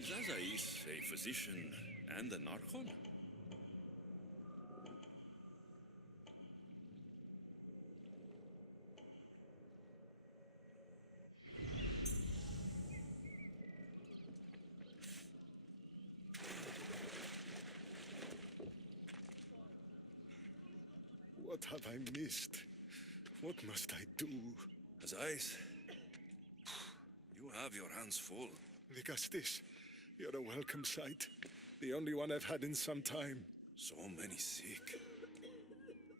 Is Azais a physician and an Archon? What have I missed? What must I do? Azais, you have your hands full. Vigastis, you're a welcome sight. The only one I've had in some time. So many sick.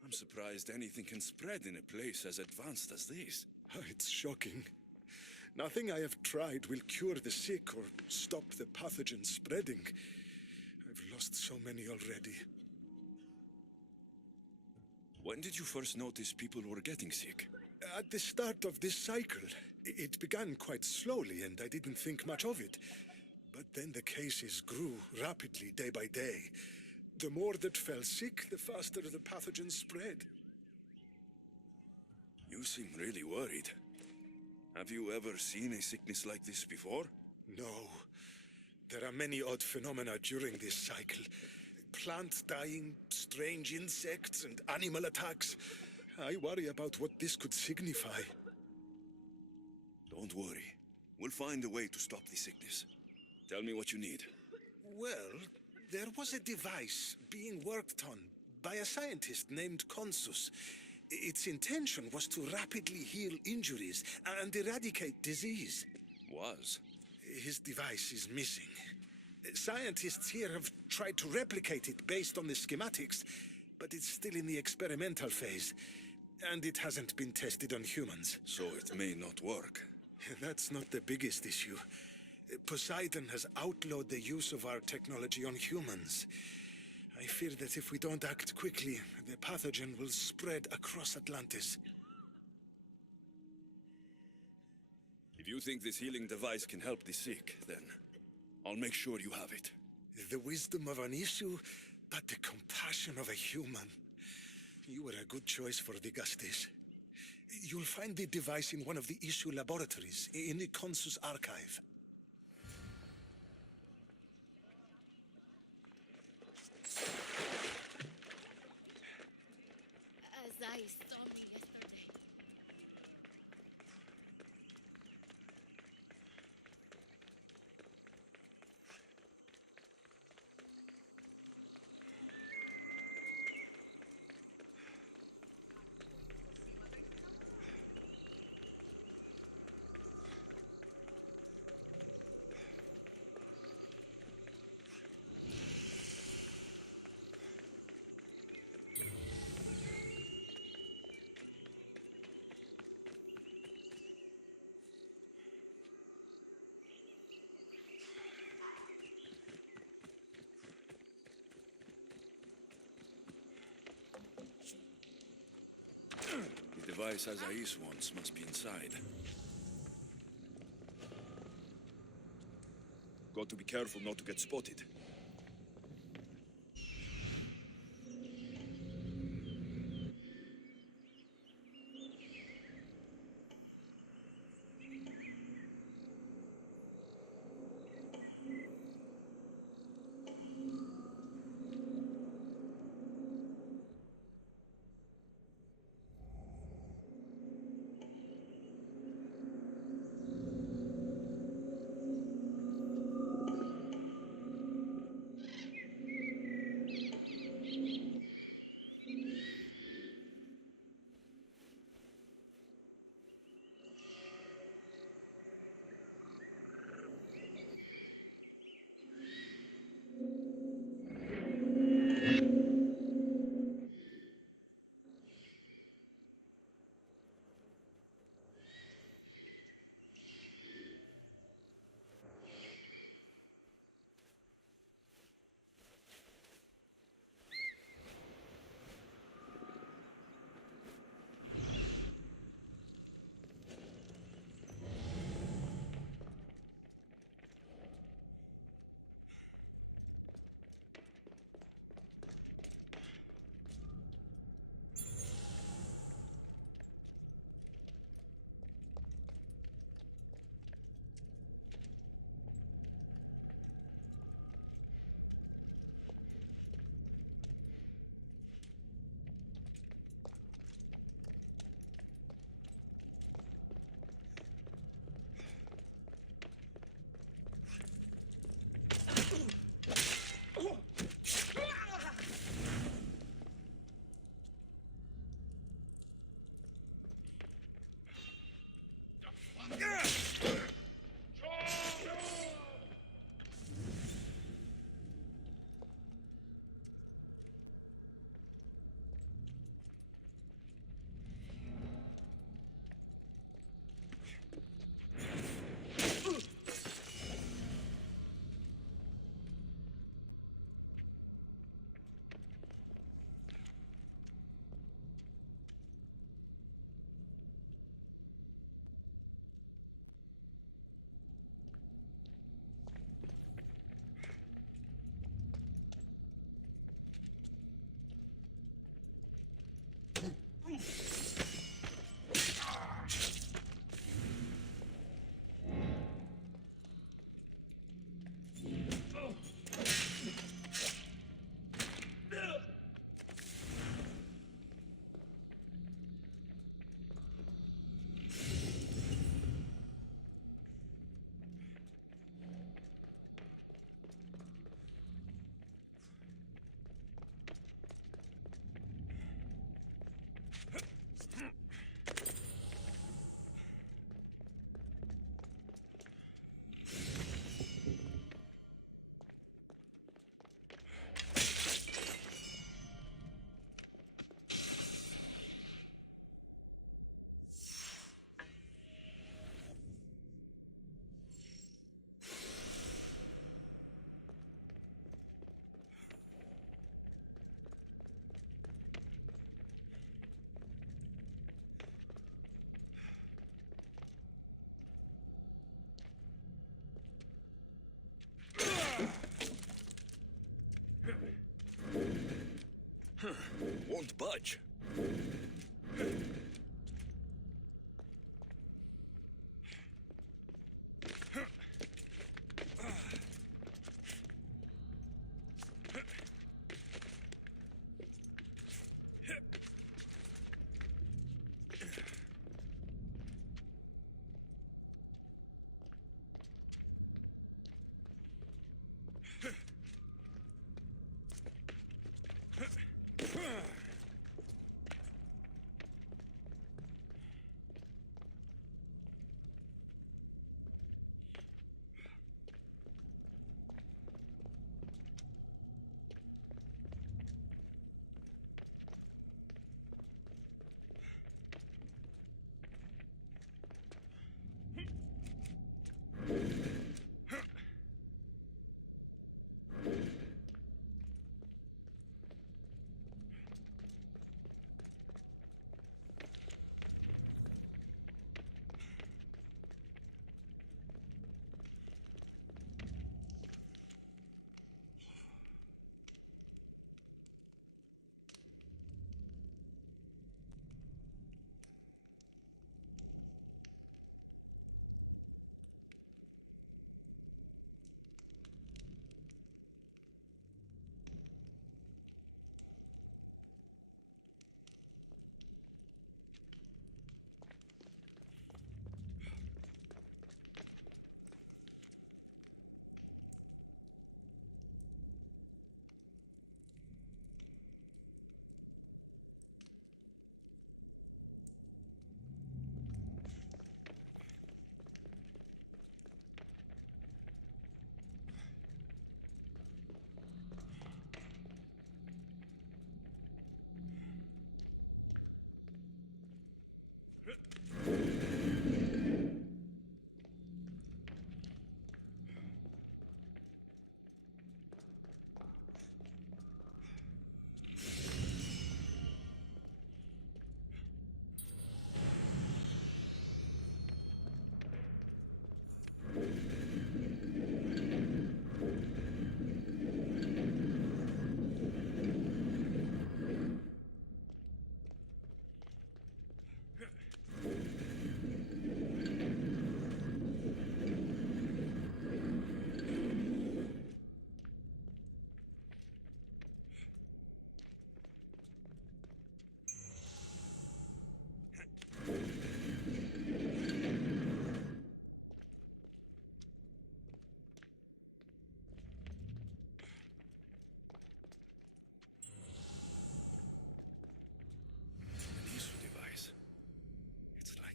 I'm surprised anything can spread in a place as advanced as this. It's shocking. Nothing I have tried will cure the sick or stop the pathogen spreading. I've lost so many already. When did you first notice people were getting sick? At the start of this cycle, it began quite slowly and I didn't think much of it. But then the cases grew rapidly day by day. The more that fell sick, the faster the pathogen spread. You seem really worried. Have you ever seen a sickness like this before? No. There are many odd phenomena during this cycle. Plants dying, strange insects, and animal attacks. I worry about what this could signify. Don't worry. We'll find a way to stop the sickness. Tell me what you need. Well, there was a device being worked on by a scientist named Consus. Its intention was to rapidly heal injuries and eradicate disease. Was? His device is missing. Scientists here have tried to replicate it based on the schematics, but it's still in the experimental phase, and it hasn't been tested on humans. So it may not work. That's not the biggest issue. Poseidon has outlawed the use of our technology on humans. I fear that if we don't act quickly, the pathogen will spread across Atlantis. If you think this healing device can help the sick, then I'll make sure you have it. The wisdom of an issue, but the compassion of a human. You were a good choice for Vigastis. You'll find the device in one of the issue laboratories, in the Consus archive. As I saw me yesterday. The device Azais wants must be inside. Got to be careful not to get spotted. touch.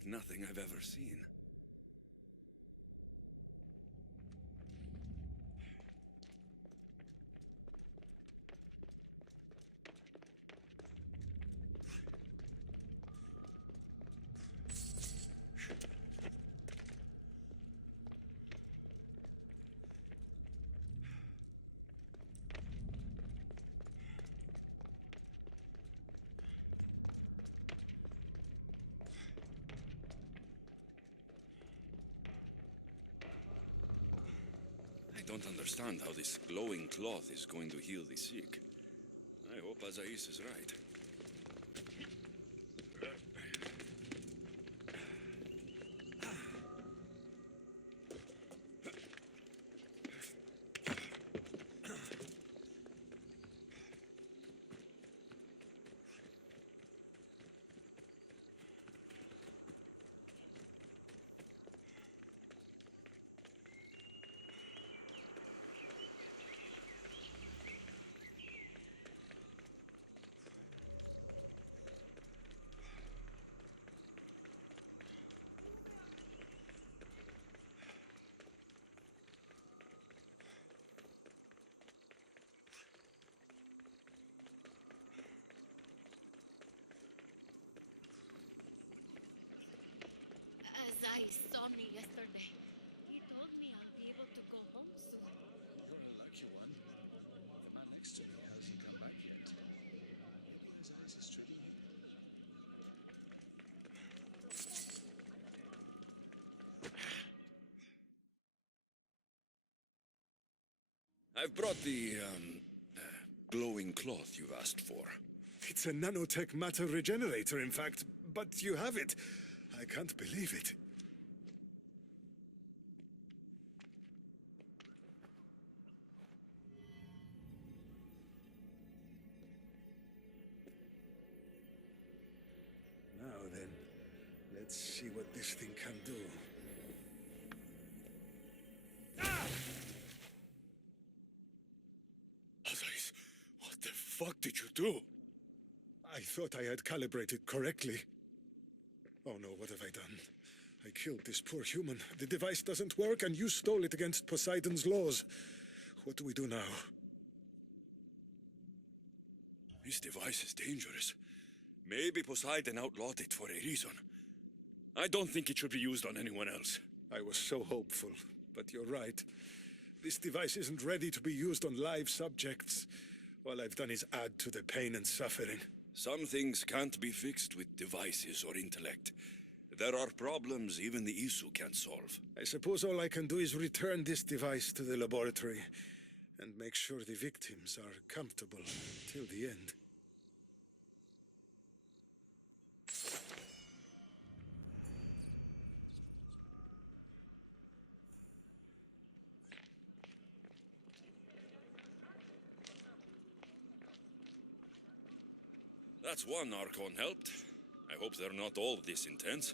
Nothing I've ever seen. I don't understand how this glowing cloth is going to heal the sick. I hope Azais is right. Azai saw me yesterday. He told me I'll be able to go home soon. You're a lucky one. The man next to me hasn't come back yet. His eyes is treating him. I've brought the glowing cloth you've asked for. It's a nanotech matter regenerator, in fact, but you have it. I can't believe it. Now then, let's see what this thing can do. Others, what the fuck did you do? I thought I had calibrated correctly. Oh no, what have I done? I killed this poor human. The device doesn't work, and you stole it against Poseidon's laws. What do we do now? This device is dangerous. Maybe Poseidon outlawed it for a reason. I don't think it should be used on anyone else. I was so hopeful, but you're right. This device isn't ready to be used on live subjects. All I've done is add to the pain and suffering. Some things can't be fixed with devices or intellect. There are problems even the Isu can't solve. I suppose all I can do is return this device to the laboratory and make sure the victims are comfortable till the end. That's one Archon helped. I hope they're not all this intense.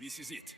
This is it.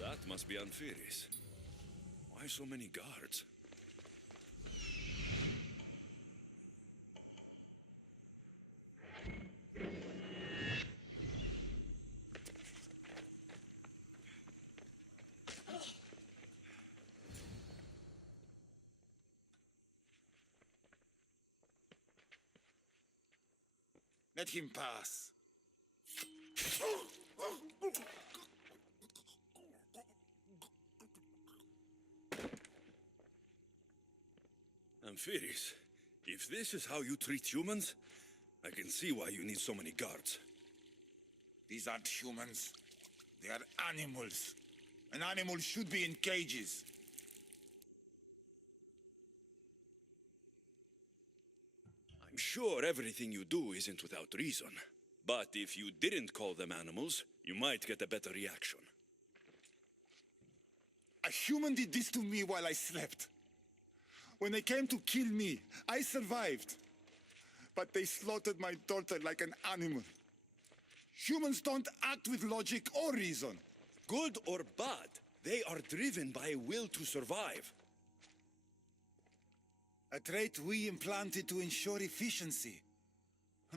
That must be Amphiris. Why so many guards? Let him pass. Amphiris, if this is how you treat humans, I can see why you need so many guards. These aren't humans. They are animals. An animal should be in cages. I'm sure everything you do isn't without reason. But if you didn't call them animals, you might get a better reaction. A human did this to me while I slept. When they came to kill me, I survived. But they slaughtered my daughter like an animal. Humans don't act with logic or reason. Good or bad, they are driven by a will to survive. A trait we implanted to ensure efficiency.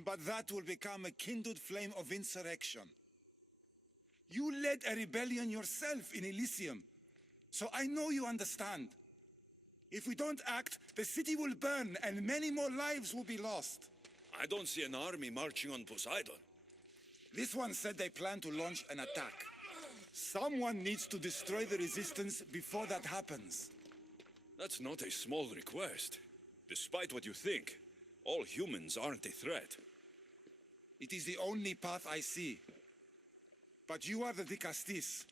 But that will become a kindled flame of insurrection. You led a rebellion yourself in Elysium, so I know you understand. If we don't act, the city will burn and many more lives will be lost. I don't see an army marching on Poseidon. This one said they plan to launch an attack. Someone needs to destroy the resistance before that happens. That's not a small request. Despite what you think, all humans aren't a threat. It is the only path I see. But you are the Dicastis.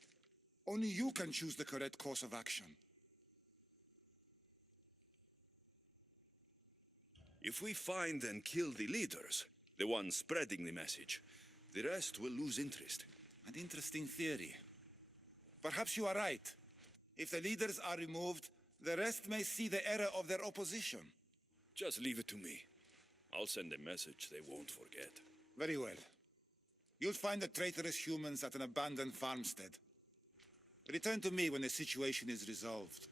Only you can choose the correct course of action. If we find and kill the leaders, the ones spreading the message, the rest will lose interest. An interesting theory. Perhaps you are right. If the leaders are removed, the rest may see the error of their opposition. Just leave it to me. I'll send a message they won't forget. Very well. You'll find the traitorous humans at an abandoned farmstead. Return to me when the situation is resolved.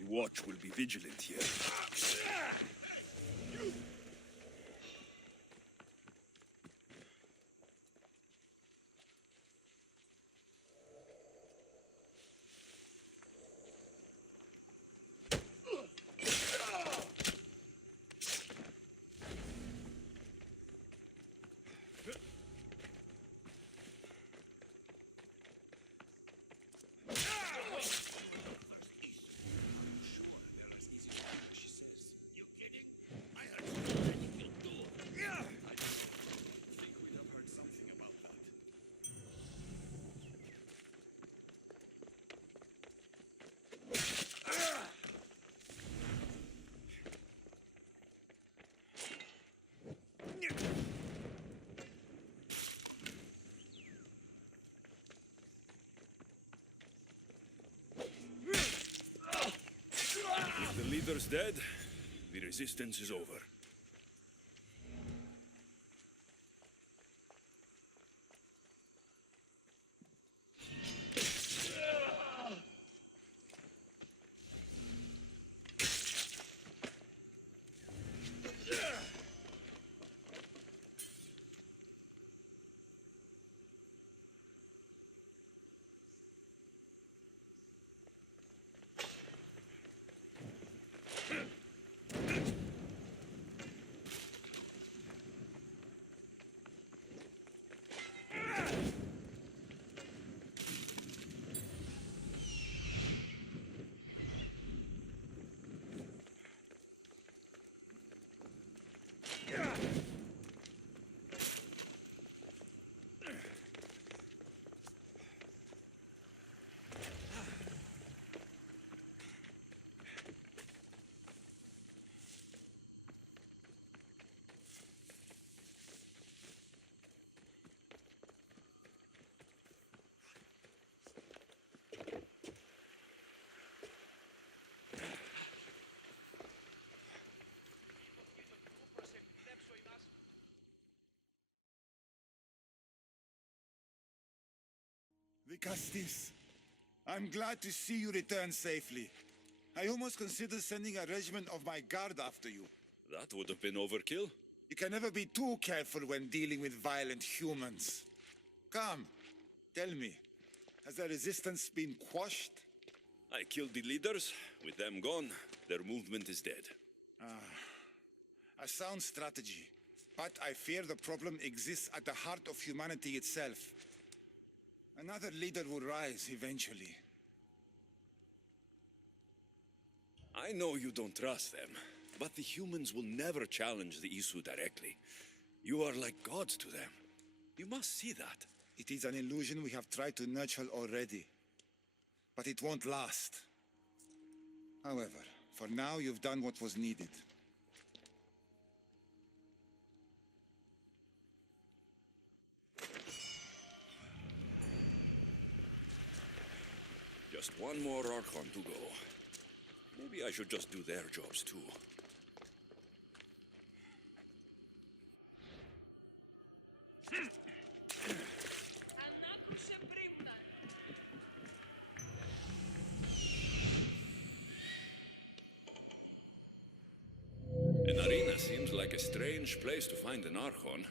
The watch will be vigilant here. If the leader's dead, the resistance is over. Vicastis, I'm glad to see you return safely. I almost considered sending a regiment of my guard after you. That would have been overkill. You can never be too careful when dealing with violent humans. Come, tell me, has the resistance been quashed? I killed the leaders. With them gone, their movement is dead. A sound strategy. But I fear the problem exists at the heart of humanity itself. Another leader will rise eventually. I know you don't trust them, but the humans will never challenge the Isu directly. You are like gods to them. You must see that. It is an illusion we have tried to nurture already. But it won't last. However, for now you've done what was needed. Just one more Archon to go. Maybe I should just do their jobs too. An arena seems like a strange place to find an Archon.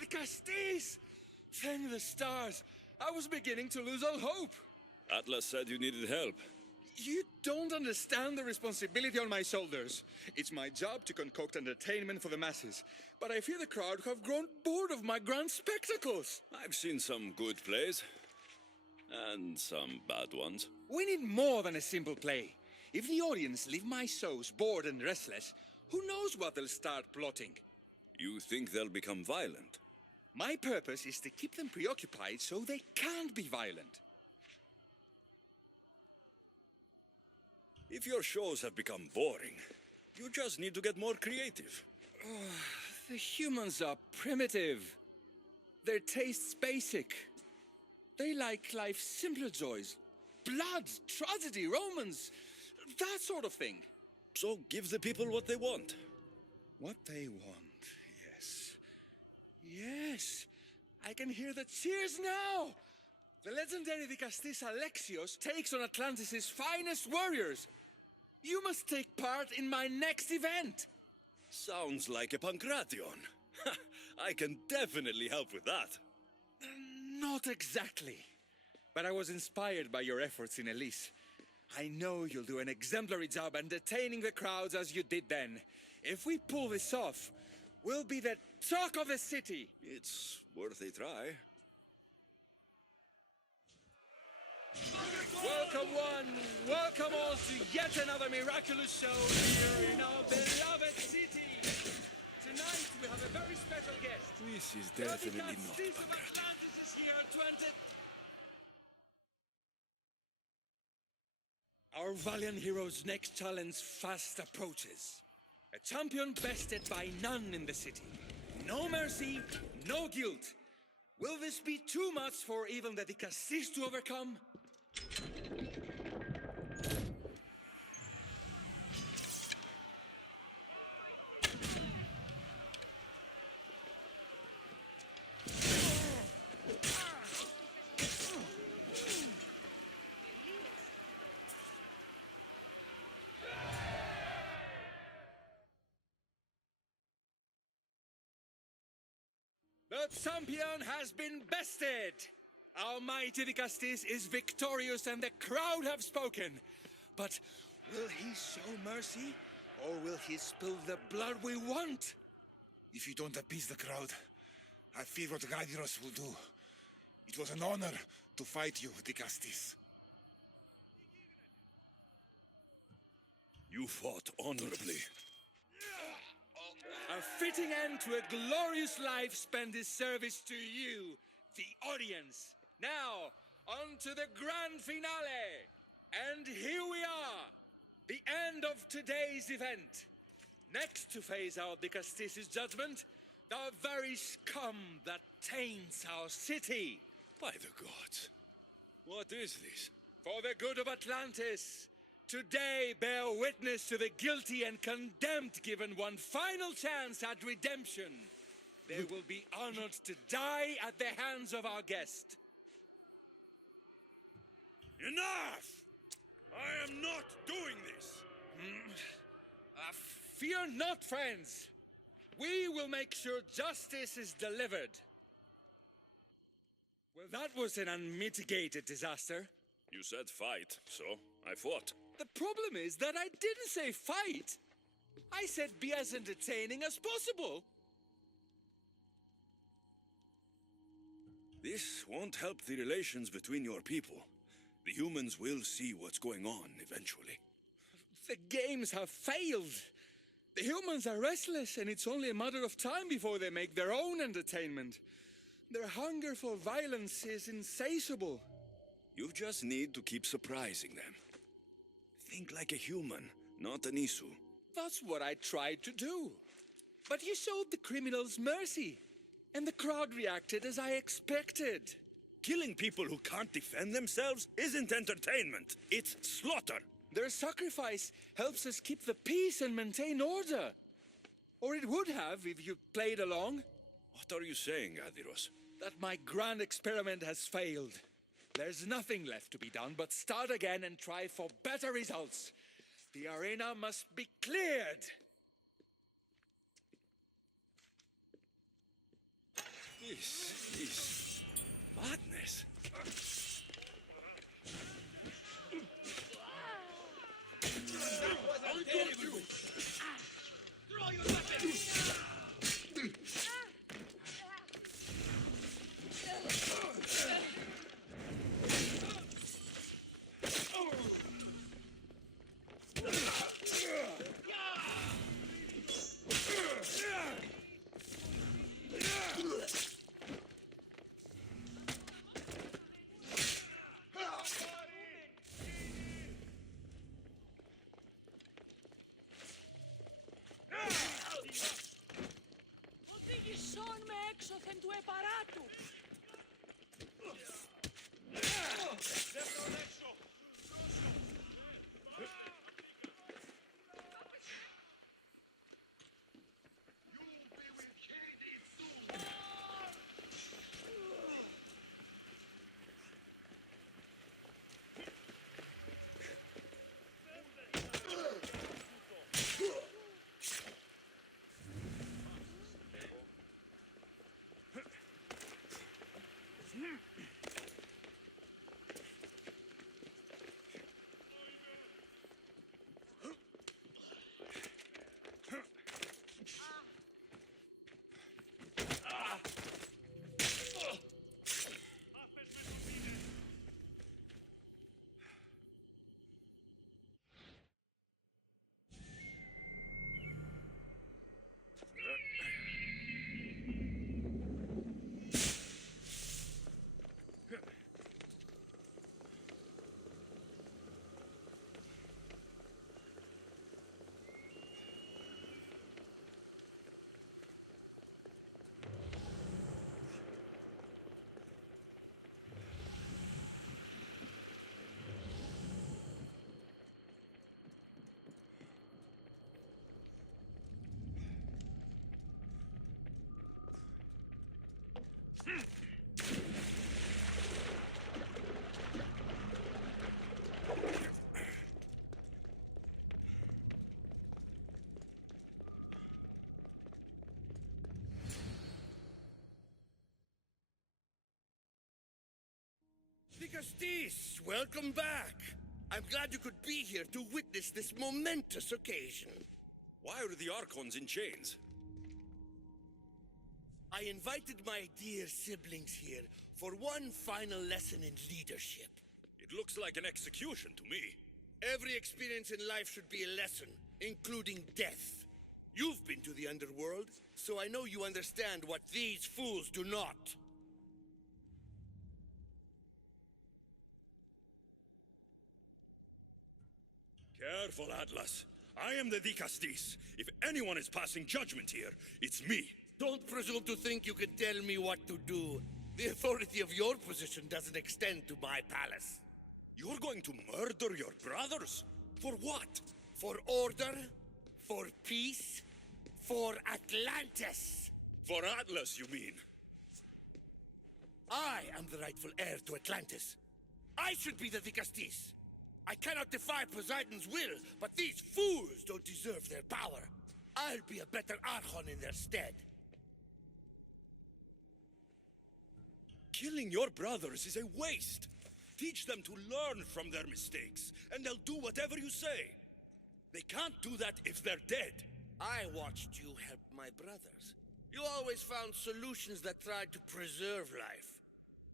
The Castis! Thank the stars. I was beginning to lose all hope. Atlas said you needed help. You don't understand the responsibility on my shoulders. It's my job to concoct entertainment for the masses. But I fear the crowd have grown bored of my grand spectacles. I've seen some good plays. And some bad ones. We need more than a simple play. If the audience leave my shows bored and restless, who knows what they'll start plotting? You think they'll become violent? My purpose is to keep them preoccupied so they can't be violent. If your shows have become boring, you just need to get more creative. The humans are primitive. Their tastes basic. They like life's simpler joys. Blood, tragedy, romance, that sort of thing. So give the people what they want. What they want, yes. Yes, I can hear the cheers now. The legendary Dikastis Alexios takes on Atlantis' finest warriors. You must take part in my next event. Sounds like a Pankration. I can definitely help with that. Not exactly. But I was inspired by your efforts in Elise. I know you'll do an exemplary job entertaining the crowds as you did then. If we pull this off, we'll be the talk of the city. It's worth a try. Welcome one, welcome all to yet another miraculous show here in our beloved city. Tonight we have a very special guest. This is definitely not Pankration. Pankration. Atlantis is here to Our valiant hero's next challenge fast approaches. A champion bested by none in the city. No mercy, no guilt. Will this be too much for even the Dikastis to overcome? The champion has been bested! Our mighty Dikastis is victorious and the crowd have spoken. But will he show mercy? Or will he spill the blood we want? If you don't appease the crowd, I fear what Gaidiros will do. It was an honor to fight you, Dikastis. You fought honorably. A fitting end to a glorious life spent in service to you, the audience. Now, on to the grand finale. And here we are, the end of today's event. Next to face our Dikastis' judgment, the very scum that taints our city. By the gods. What is this? For the good of Atlantis, today bear witness to the guilty and condemned given one final chance at redemption. They will be honored to die at the hands of our guest. Enough! I am not doing this! Fear not, friends. We will make sure justice is delivered. Well, that was an unmitigated disaster. You said fight, so I fought. The problem is that I didn't say fight. I said be as entertaining as possible. This won't help the relations between your people. The humans will see what's going on eventually. The games have failed. The humans are restless, and it's only a matter of time before they make their own entertainment. Their hunger for violence is insatiable. You just need to keep surprising them. Think like a human, not an Isu. That's what I tried to do. But you showed the criminals mercy, and the crowd reacted as I expected. Killing people who can't defend themselves isn't entertainment. It's slaughter. Their sacrifice helps us keep the peace and maintain order. Or it would have if you played along. What are you saying, Adiros? That my grand experiment has failed. There's nothing left to be done but start again and try for better results. The arena must be cleared. This is madness. Οδήγησόν με έξωθεν του επαράτου. Dicastis, welcome back. I'm glad you could be here to witness this momentous occasion. Why are the Archons in chains? I invited my dear siblings here for one final lesson in leadership. It looks like an execution to me. Every experience in life should be a lesson, including death. You've been to the underworld, so I know you understand what these fools do not. Careful, Atlas. I am the Dicastis. If anyone is passing judgment here, it's me. Don't presume to think you can tell me what to do. The authority of your position doesn't extend to my palace. You're going to murder your brothers? For what? For order, for peace, for Atlantis. For Atlas, you mean? I am the rightful heir to Atlantis. I should be the Dicastis. I cannot defy Poseidon's will, but these fools don't deserve their power. I'll be a better Archon in their stead. Killing your brothers is a waste. Teach them to learn from their mistakes, and they'll do whatever you say. They can't do that if they're dead. I watched you help my brothers. You always found solutions that tried to preserve life.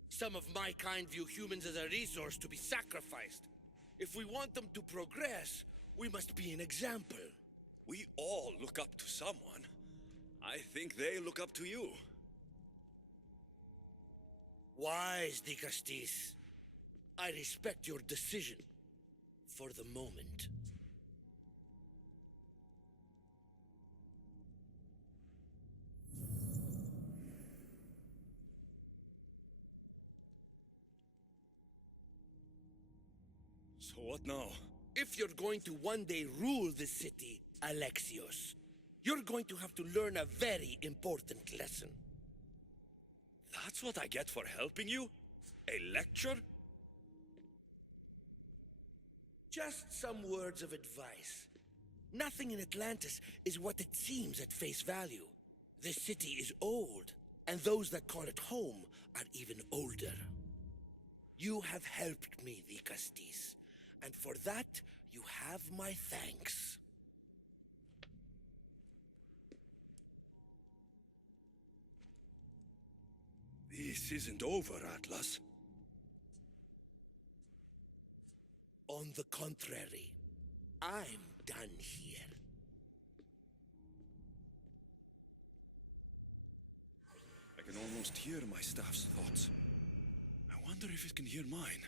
Some of my kind view humans as a resource to be sacrificed. If we want them to progress, we must be an example. We all look up to someone. I think they look up to you. Wise, Dicastis. I respect your decision. For the moment. So what now? If you're going to one day rule the city, Alexios, you're going to have to learn a very important lesson. That's what I get for helping you? A lecture? Just some words of advice. Nothing in Atlantis is what it seems at face value. The city is old, and those that call it home are even older. You have helped me, Vikastis, and for that, you have my thanks. This isn't over, Atlas. On the contrary, I'm done here. I can almost hear my staff's thoughts. I wonder if it can hear mine.